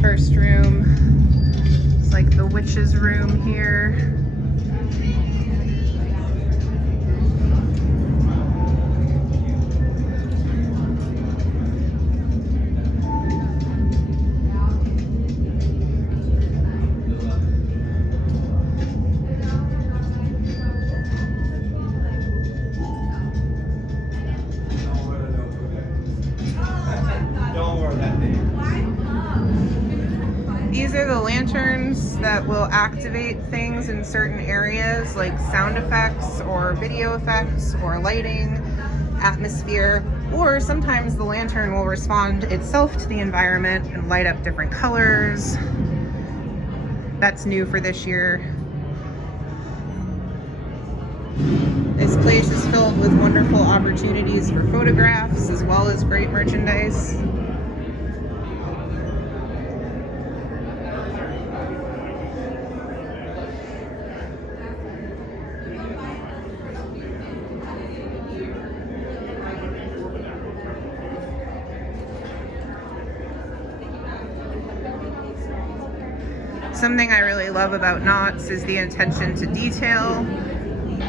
First room, it's like the witch's room here. These are the lanterns that will activate things in certain areas, like sound effects or video effects or lighting, atmosphere, or sometimes the lantern will respond itself to the environment and light up different colors. That's new for this year. This place is filled with wonderful opportunities for photographs as well as great merchandise. Something I really love about Knott's is the attention to detail.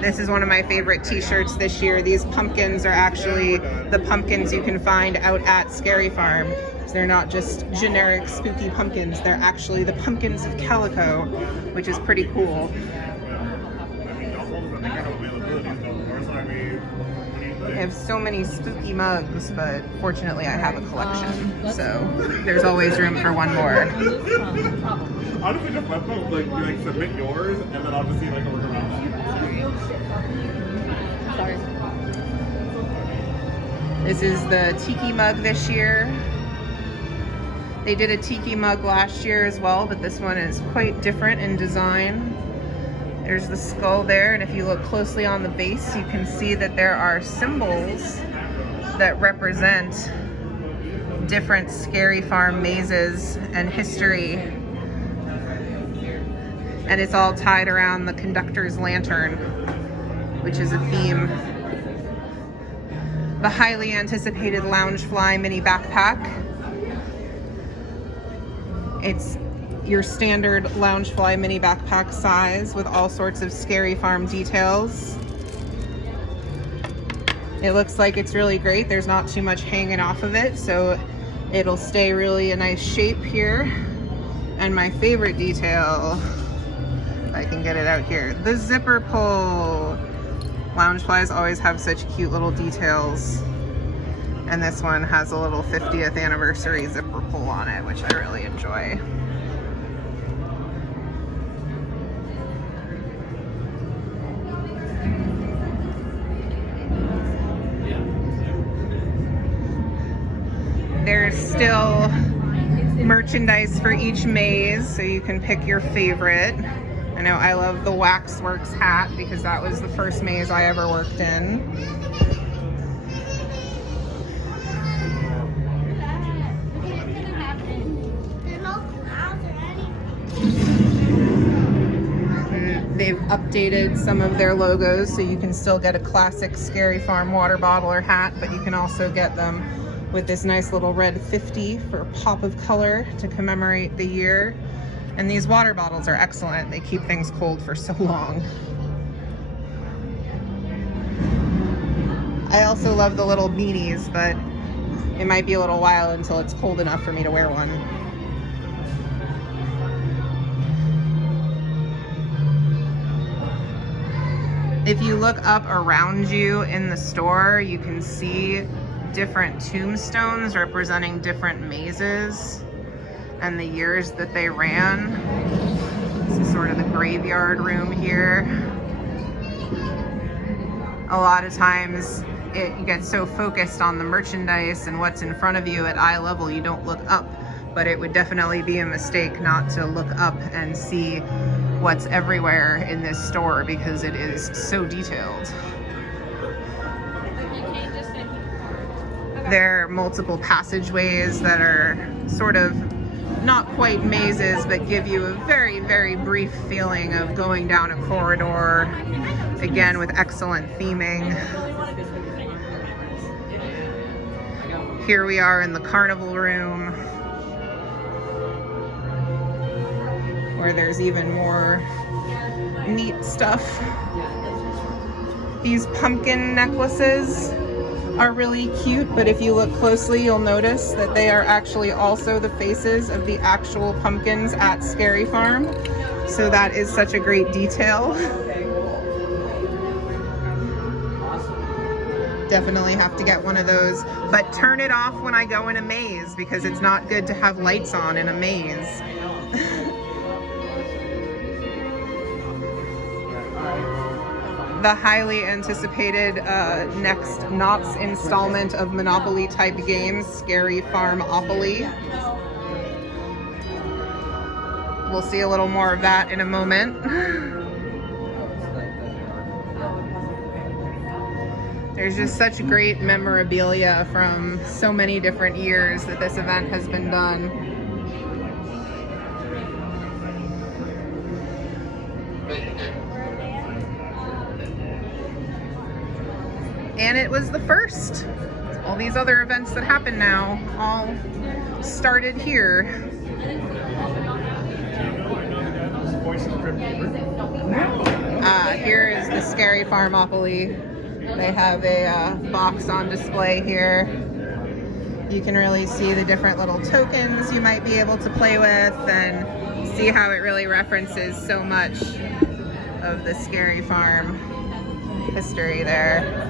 This is one of my favorite t-shirts this year. These pumpkins are actually the pumpkins you can find out at Scary Farm. So they're not just generic spooky pumpkins, they're actually the pumpkins of calico, which is pretty cool. I have so many spooky mugs, but fortunately I have a collection, so there's always room for one more. Honestly, just let them like submit yours, and then I'll just see if I can work around that. Sorry. This is the tiki mug this year. They did a tiki mug last year as well, but this one is quite different in design. There's the skull there, and if you look closely on the base, you can see that there are symbols that represent different Scary Farm mazes and history. And it's all tied around the conductor's lantern, which is a theme. The highly anticipated Loungefly mini backpack. It's your standard Loungefly mini backpack size with all sorts of Scary Farm details. It looks like it's really great. There's not too much hanging off of it, so it'll stay really a nice shape here. And my favorite detail, if I can get it out here, the zipper pull. Loungeflies always have such cute little details. And this one has a little 50th anniversary zipper pull on it, which I really enjoy. There's still merchandise for each maze, so you can pick your favorite. I know I love the Waxworks hat because that was the first maze I ever worked in. They've updated some of their logos, so you can still get a classic Scary Farm water bottle or hat, but you can also get them with this nice little red 50 for a pop of color to commemorate the year. And these water bottles are excellent. They keep things cold for so long. I also love the little beanies, but it might be a little while until it's cold enough for me to wear one. If you look up around you in the store, you can see different tombstones representing different mazes and the years that they ran. This is sort of the graveyard room here. A lot of times you get so focused on the merchandise and what's in front of you at eye level, you don't look up, but it would definitely be a mistake not to look up and see what's everywhere in this store because it is so detailed. There are multiple passageways that are sort of not quite mazes, but give you a very, very brief feeling of going down a corridor, again with excellent theming. Here we are in the carnival room. where there's even more neat stuff. These pumpkin necklaces are really cute, but if you look closely, you'll notice that they are actually also the faces of the actual pumpkins at Scary Farm. So that is such a great detail. Definitely have to get one of those, but turn it off when I go in a maze because it's not good to have lights on in a maze. The highly anticipated next Knott's installment of Monopoly type games, Scary Farmopoly. We'll see a little more of that in a moment. There's just such great memorabilia from so many different years that this event has been done. And it was the first. All these other events that happen now all started here. Here is the Scary Farmopoly. They have a box on display here. You can really see the different little tokens you might be able to play with and see how it really references so much of the Scary Farm history there.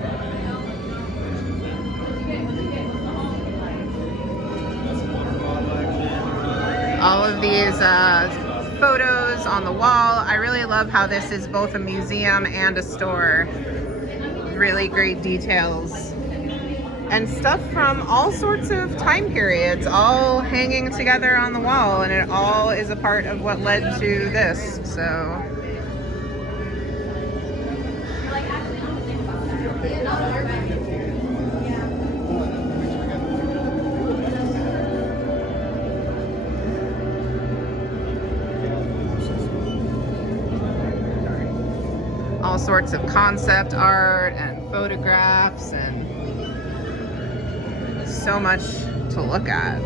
All of these photos on the wall. I really love how this is both a museum and a store. Really great details. And stuff from all sorts of time periods, all hanging together on the wall, and it all is a part of what led to this, so. All sorts of concept art and photographs and so much to look at.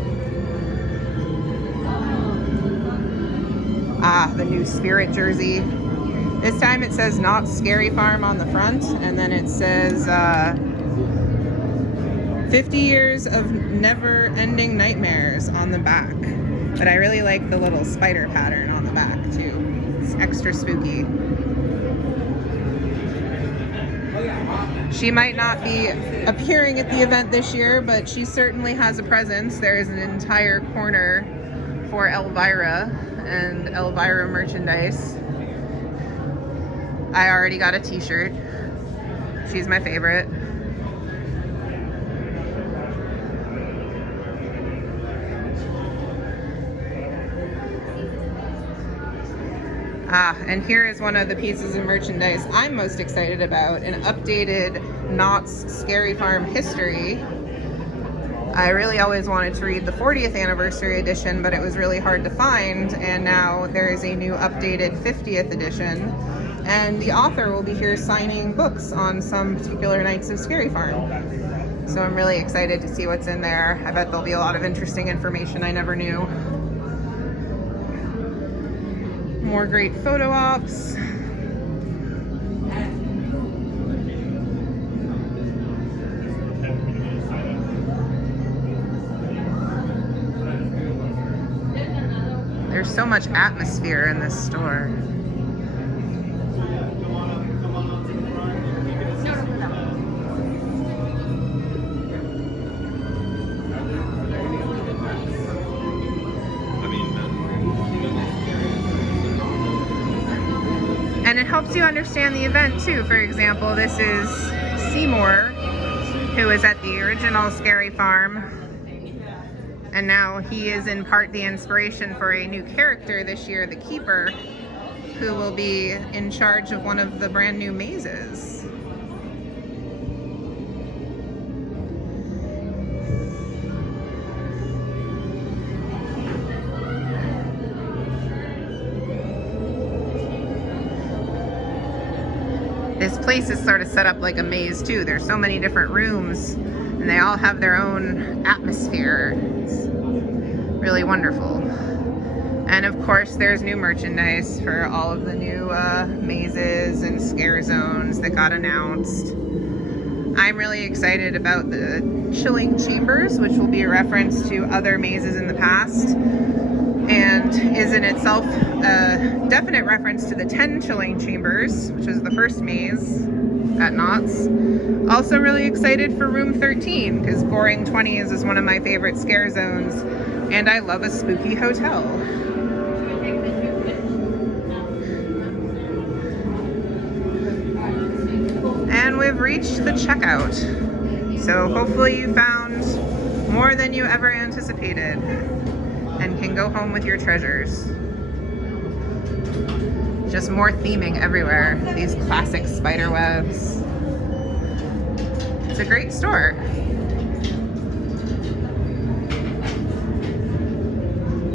The new Spirit jersey. This time it says Knott's Scary Farm on the front, and then it says 50 years of never-ending nightmares on the back. But I really like the little spider pattern on the back too. It's extra spooky. She might not be appearing at the event this year, but she certainly has a presence. There is an entire corner for Elvira and Elvira merchandise. I already got a t-shirt. She's my favorite. And here is one of the pieces of merchandise I'm most excited about, an updated Knott's Scary Farm history. I really always wanted to read the 40th anniversary edition, but it was really hard to find, and now there is a new updated 50th edition, and the author will be here signing books on some particular nights of Scary Farm. So I'm really excited to see what's in there. I bet there'll be a lot of interesting information I never knew. More great photo ops. There's so much atmosphere in this store. And it helps you understand the event too. For example, this is Seymour, who is at the original Scary Farm. And now he is in part the inspiration for a new character this year, the Keeper, who will be in charge of one of the brand new mazes. This place is sort of set up like a maze too. There's so many different rooms and they all have their own atmosphere. It's really wonderful. And of course, there's new merchandise for all of the new mazes and scare zones that got announced. I'm really excited about the chilling chambers, which will be a reference to other mazes in the past, and is in itself a definite reference to the 10 chilling chambers, which is the first maze at Knott's. Also really excited for room 13, because Goring 20s is one of my favorite scare zones, and I love a spooky hotel. And we've reached the checkout. So hopefully you found more than you ever anticipated and can go home with your treasures. Just more theming everywhere. These classic spider webs. It's a great store.